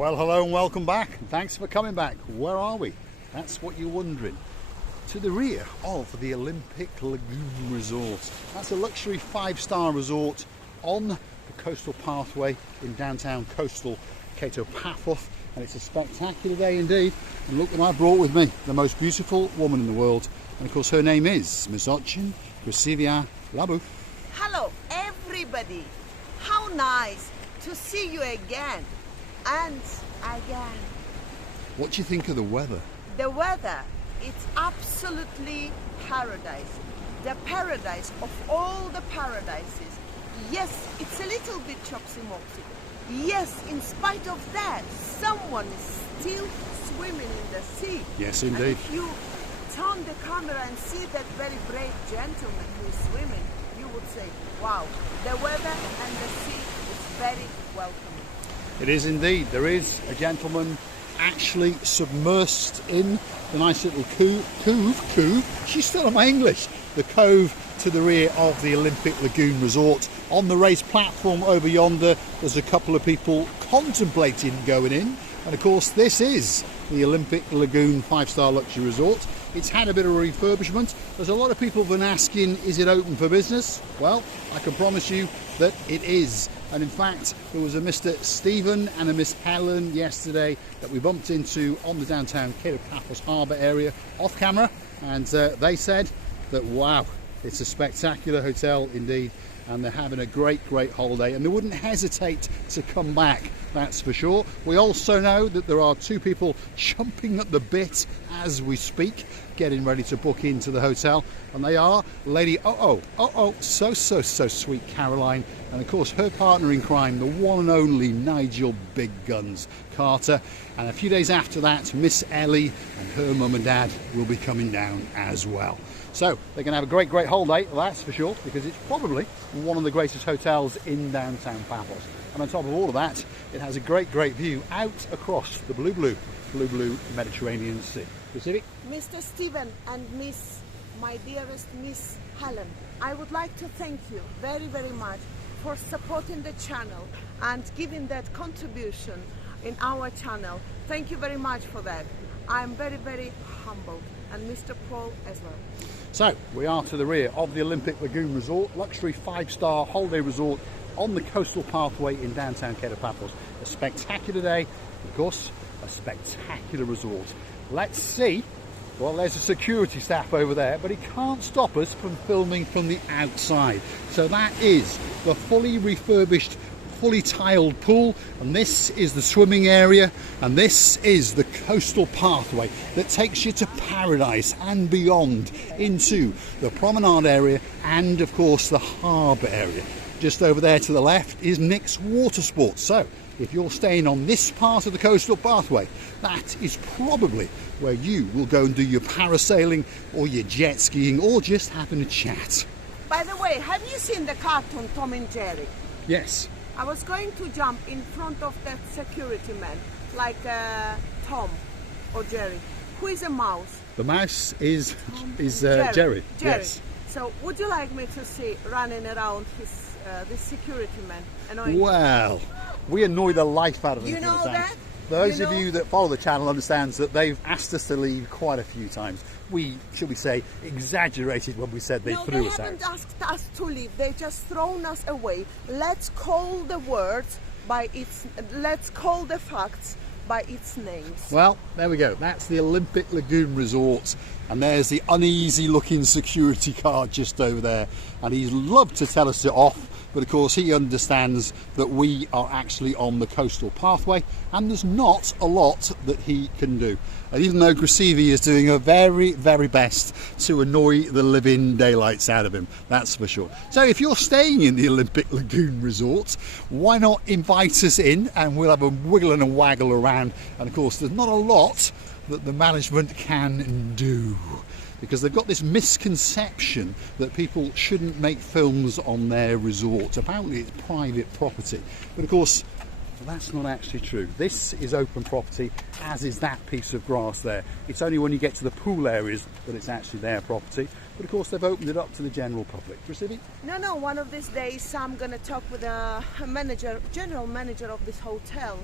Well, hello and welcome back. Thanks for coming back. Where are we? That's what you're wondering. To the rear of the Olympic Lagoon Resort. That's a luxury 5-star resort on the coastal pathway in downtown coastal Cato Paphos, and it's a spectacular day indeed. And look what I brought with me, the most beautiful woman in the world, and of course her name is Miss Ochin Krasivia Labu. Hello everybody, how nice to see you again and again. What do you think of the weather? The weather, it's absolutely paradise. The paradise of all the paradises. Yes, it's a little bit chopsy-mopsy. Yes, in spite of that, someone is still swimming in the sea. Yes, indeed. And if you turn the camera and see that very brave gentleman who is swimming, you would say, wow, the weather and the sea is very welcoming. It is indeed. There is a gentleman actually submersed in the nice little cove. She's still on my English. The cove to the rear of the Olympic Lagoon Resort. On the raised platform over yonder, there's a couple of people contemplating going in. And of course, this is the Olympic Lagoon 5-star luxury resort. It's had a bit of a refurbishment. There's a lot of people been asking, is it open for business? Well, I can promise you that it is. And in fact, there was a Mr. Stephen and a Miss Helen yesterday that we bumped into on the downtown Cato Paphos Harbour area off camera. And they said that, wow, it's a spectacular hotel indeed. And they're having a great holiday, and they wouldn't hesitate to come back, that's for sure. We also know that there are 2 people chomping at the bit as we speak, getting ready to book into the hotel, and they are Lady so sweet Caroline, and of course her partner in crime, the one and only Nigel Big Guns Carter. And a few days after that, Miss Ellie and her mum and dad will be coming down as well. So they're going to have a great holiday, that's for sure, because it's probably one of the greatest hotels in downtown Paphos. And on top of all of that, it has a great view out across the blue Mediterranean Sea. Pacific? Mr. Stephen and my dearest Miss Helen, I would like to thank you very much for supporting the channel and giving that contribution in our channel. Thank you very much for that. I'm very humbled, and Mr. Paul as well. So we are to the rear of the Olympic Lagoon Resort, luxury 5-star holiday resort on the coastal pathway in downtown Cato Paphos. A spectacular day, of course, a spectacular resort. Let's see. Well, there's a security staff over there, but he can't stop us from filming from the outside. So that is the fully refurbished, fully tiled pool, and this is the swimming area, and this is the coastal pathway that takes you to paradise and beyond into the promenade area and of course the harbour area. Just over there to the left is Nick's Water Sports. So if you're staying on this part of the coastal pathway, that is probably where you will go and do your parasailing or your jet skiing or just having a chat. By the way, have you seen the cartoon Tom and Jerry? Yes. I was going to jump in front of that security man, like Tom or Jerry. Who is a mouse? The mouse is Jerry. Yes. So would you like me to see running around this security man annoying Well, we annoy the life out of them. You know that? Those of you that follow the channel understands that they've asked us to leave quite a few times. We, shall we say, exaggerated when we said they threw us out. No, they haven't asked us to leave. They just thrown us away. Let's call the words by its. Let's call the facts by its names. Well, there we go. That's the Olympic Lagoon Resort, and there's the uneasy-looking security guard just over there. And he'd love to tell us it off, but of course he understands that we are actually on the coastal pathway, and there's not a lot that he can do. And even though Krasivia is doing her very best to annoy the living daylights out of him, that's for sure. So if you're staying in the Olympic Lagoon Resort, why not invite us in and we'll have a wiggle and a waggle around. And of course there's not a lot that the management can do, because they've got this misconception that people shouldn't make films on their resort. Apparently it's private property, but of course that's not actually true. This is open property, as is that piece of grass there. It's only when you get to the pool areas that it's actually their property, but of course they've opened it up to the general public. Recibi? No, one of these days I'm going to talk with a general manager of this hotel,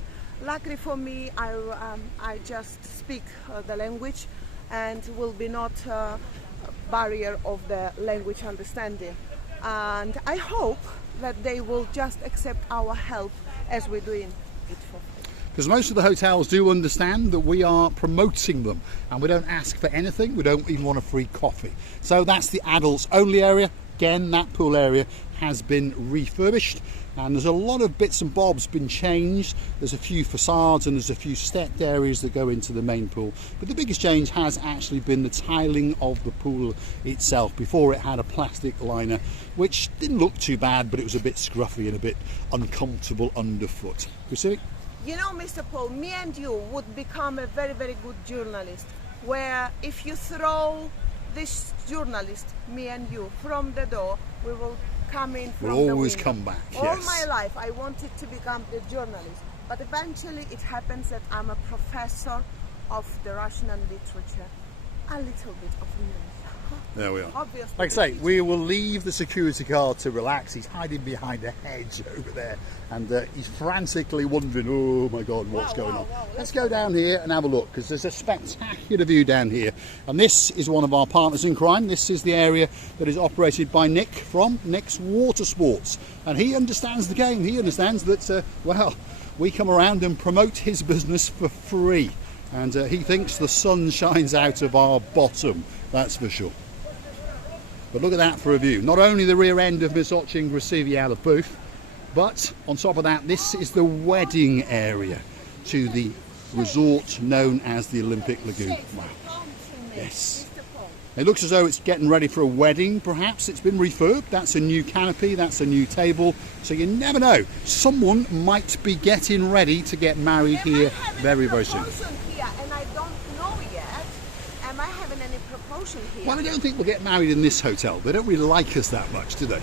Luckily for me, I just speak the language, and will be not barrier of the language understanding. And I hope that they will just accept our help as we're doing it for free. Because most of the hotels do understand that we are promoting them and we don't ask for anything, we don't even want a free coffee. So that's the adults only area. Again, that pool area has been refurbished and there's a lot of bits and bobs been changed. There's a few facades and there's a few stepped areas that go into the main pool. But the biggest change has actually been the tiling of the pool itself. Before it had a plastic liner, which didn't look too bad, but it was a bit scruffy and a bit uncomfortable underfoot. You see? You know, Mr. Paul, me and you would become a very, very good journalist, where if you throw this journalist, me and you, from the door, we will come in from the window. We'll always come back, yes. All my life I wanted to become the journalist, but eventually it happens that I'm a professor of the Russian literature, a little bit of English. There we are. Obviously, like I say, we will leave the security guard to relax. He's hiding behind a hedge over there and he's frantically wondering, oh my God, what's going on. Let's go down here and have a look, because there's a spectacular view down here. And this is one of our partners in crime. This is the area that is operated by Nick from Nick's Water Sports. And he understands the game. He understands that, well, we come around and promote his business for free. And he thinks the sun shines out of our bottom, that's for sure. But look at that for a view. Not only the rear end of Miss Oching Graciliala booth, but on top of that, this is the wedding area to the resort known as the Olympic Lagoon. Wow. Yes. It looks as though it's getting ready for a wedding, perhaps. It's been refurbed. That's a new canopy, that's a new table. So you never know. Someone might be getting ready to get married here very, very soon. And I don't know yet. Am I having any proposal here? Well, I don't think we'll get married in this hotel. They don't really like us that much, do they?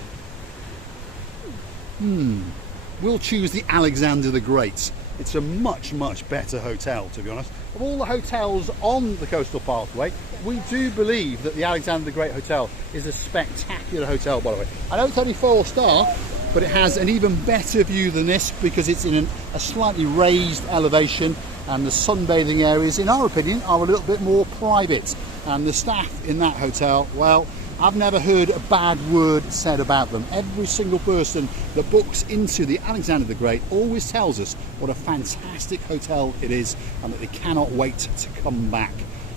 We'll choose the Alexander the Great. It's a much, much better hotel, to be honest. Of all the hotels on the Coastal Pathway, we do believe that the Alexander the Great Hotel is a spectacular hotel, by the way. I know it's only 4-star, but it has an even better view than this because it's in a slightly raised elevation, and the sunbathing areas, in our opinion, are a little bit more private. And the staff in that hotel, well, I've never heard a bad word said about them. Every single person that books into the Alexander the Great always tells us what a fantastic hotel it is and that they cannot wait to come back.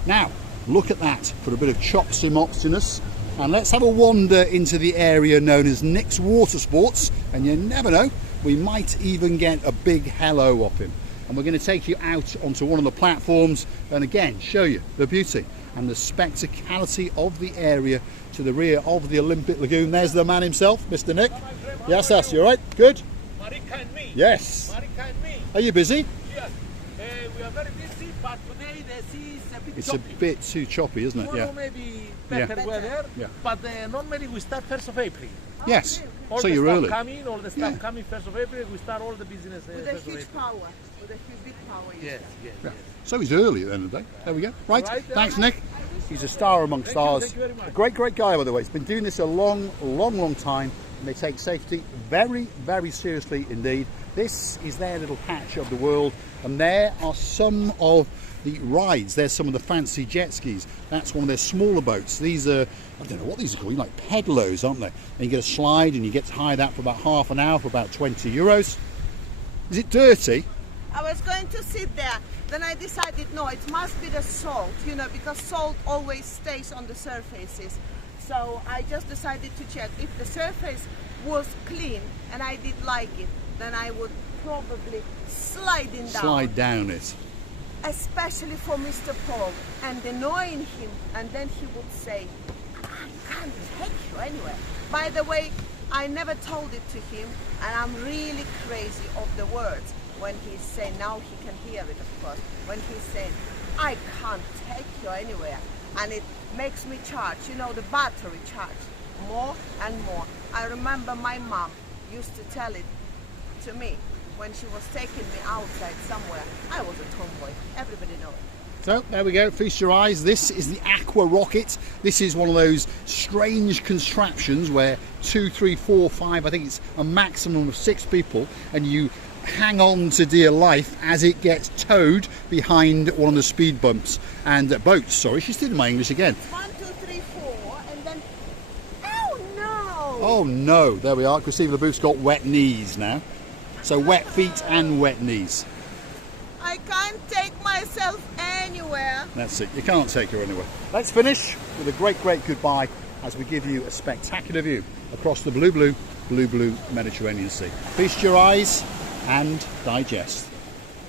Now, look at that for a bit of chopsy-mopsiness. And let's have a wander into the area known as Nick's Water Sports. And you never know, we might even get a big hello off him. And we're going to take you out onto one of the platforms and again show you the beauty and the spectacality of the area to the rear of the Olympic Lagoon. There's the man himself, Mr. Nick. Yes, that's you, all right? Good? Marika and me. Yes. Marika and me. Are you busy? Yes. We are very busy, but today the sea is a bit It's choppy. a bit too choppy, isn't it? Tomorrow Yeah. maybe better weather, Yeah. but normally we start 1st of April. Yes. All So the you're staff early. coming, all the staff coming 1st of April, we start all the business With a 1st of huge April. power. With a huge big power. Yes, yes, Yeah. yes. So he's early at the end of the day. There we go. Right. Right, Thanks, Nick. He's a star amongst stars. Thank you very much. A great, great guy, by the way. He's been doing this a long, long, long time. And they take safety very, very seriously indeed. This is their little patch of the world. And there are some of the rides. There's some of the fancy jet skis. That's one of their smaller boats. These are, I don't know what these are called, like pedalos, aren't they? And you get a slide and you get to hire that for about half an hour for about 20 euros. Is it dirty? I was going to sit there, then I decided no, it must be the salt, you know, because salt always stays on the surfaces. So I just decided to check. If the surface was clean and I did like it, then I would probably slide down. Slide down it. Especially for Mr. Paul, and annoying him, and then he would say, I can't take you anywhere. By the way, I never told it to him, and I'm really crazy of the words when he's saying, now he can hear it of course, when he's saying, I can't take you anywhere. And it makes me charge, you know, the battery charge more and more. I remember my mom used to tell it to me when she was taking me outside somewhere. I was a tomboy, everybody knows it. So there we go, feast your eyes. This is the Aqua Rocket. This is one of those strange contraptions where 2, 3, 4, 5, I think it's a maximum of 6 people, and you hang on to dear life as it gets towed behind one of the speed bumps and boats. Sorry, she's doing my English again. 1, 2, 3, 4, and then. Oh no! Oh no, there we are. Christine LaBouf's got wet knees now. So wet feet and wet knees. I can't take myself anywhere. That's it, you can't take her anywhere. Let's finish with a great goodbye as we give you a spectacular view across the blue Mediterranean Sea. Feast your eyes and digest.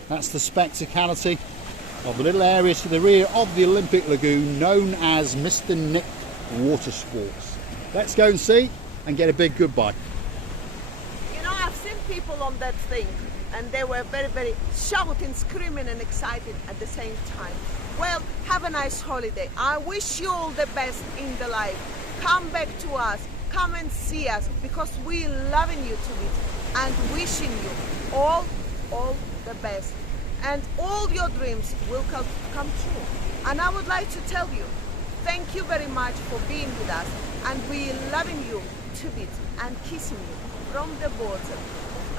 That's the spectacality of the little area to the rear of the Olympic Lagoon known as Mr. Nick Water Sports. Let's go and see and get a big goodbye. You know, I've seen people on that thing and they were very shouting, screaming and excited at the same time. Well, have a nice holiday. I wish you all the best in the life. Come back to us. Come and see us because we're loving you to bits and wishing you all the best. And all your dreams will come true. And I would like to tell you, thank you very much for being with us. And we're loving you to bits and kissing you from the bottom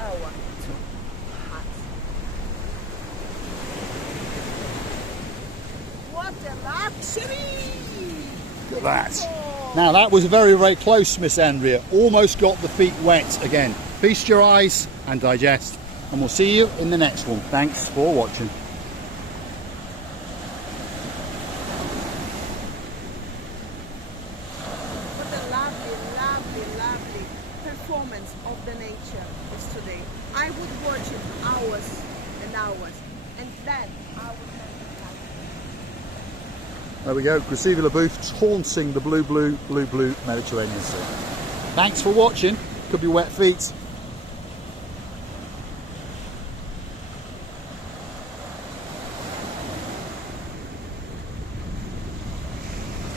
of our two hearts. What a luxury! Look at that. Now that was very close, Miss Andrea. Almost got the feet wet again. Feast your eyes and digest. And we'll see you in the next one. Thanks for watching. What a lovely performance of the nature is today. I would watch it hours and hours, and then I would have the time. There we go, Christine LaBouf taunting the blue Mediterranean Sea. Thanks for watching. Could be wet feet.